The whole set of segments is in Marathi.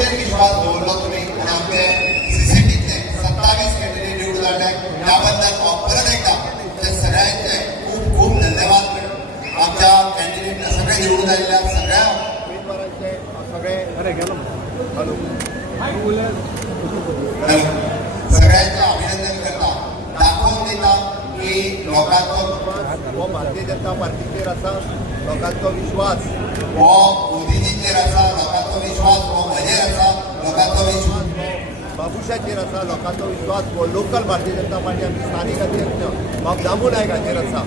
आमचेर विश्वास दवरलो तुम्ही आणि आमचे सीसीटीतले 27 कॅन्डिडेट निवडून हाडले त्याबद्दल परत एकदा तुमचे सगळ्यांचे खूप खूप धन्यवाद. आमच्या कॅन्डिडेट सगळे निवडून आलेल्या सगळ्या उमेदवारांचे सगळे सगळ्यांचे अभिनंदन करता. दाखवून देता की लोकांचो हो भारतीय जनता पार्टीचेर आसा, लोकांचो विश्वास हो मोदीजीचेर आसा, लोकांचो विश्वास हो म्हजेर आसा, लोकांचो विश्वास बाबुशाचेर आसा, लोकांचो विश्वास हो लोकल भारतीय जनता पार्टी आमची स्थानिक अध्यक्ष बाब दामू नायकाचेर आसा.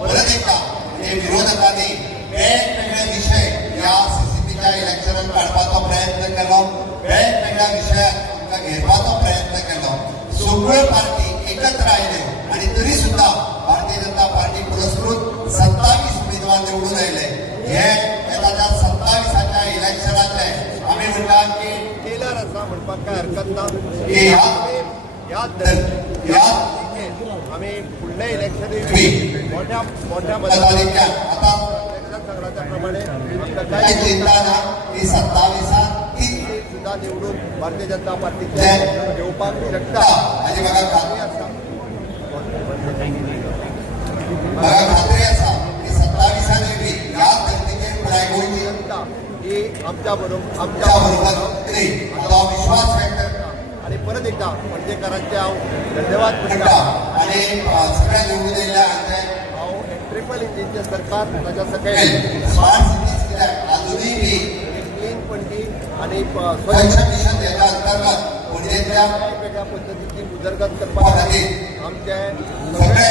परत एकदा हे विरोधकांनी वेगवेगळे विषय या सीसीपीच्या इलेक्शनात काडपाचो प्रयत्न केलो, वेगवेगळ्या विशयात आमकां घेवपाचो प्रयत्न केलो. सगळ्यो पार्टी एकत्र आयल्यो आणि तरी सुद्धा भारतीय जनता पार्टी पुरस्कृत 27 उमेदवार निवडून आयले. हे 2027च्या इलेक्शनातले आम्ही म्हणटात की टेलर आसा म्हणपाक काय हरकत ना की ह्या आम्ही फुडले इलेक्शन मोठ्या मताधिक्यान आता संघाच्या प्रमाणे काही चिंता ना की 27 सुद्धा निवडून भारतीय जनता पार्टीचे घेवपाक शकता हाची म्हाका खात्री आसा. म्हाका खात्री आसा की 27 बी ह्या धर्तीचेर पुराय गोंयची जनता ही आमच्या बरोबर तो विश्वास व्यक्त करता आणि परत एकदा पणजेकरांचे हांव धन्यवाद म्हणटा. आणि सगळ्या निवडून येयल्या हांव ट्रिपल इंजिनचे सरकार ताच्या सकयल स्मार्ट सिटीज कित्याक अजुनूय बी क्लीन पणजी आणि स्वच्छ मिशन हेच्या अंतर्गत पणजेंतल्या वेगवेगळ्या पद्दतीची उदरगत करपा खातीर आमचे सगळे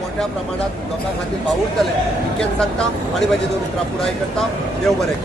मोठ्या प्रमाणात लोकां खातीर वावुरतले इतकेंच सांगता आणि म्हाजी दोन उतरां पुराय करता. देव बरें.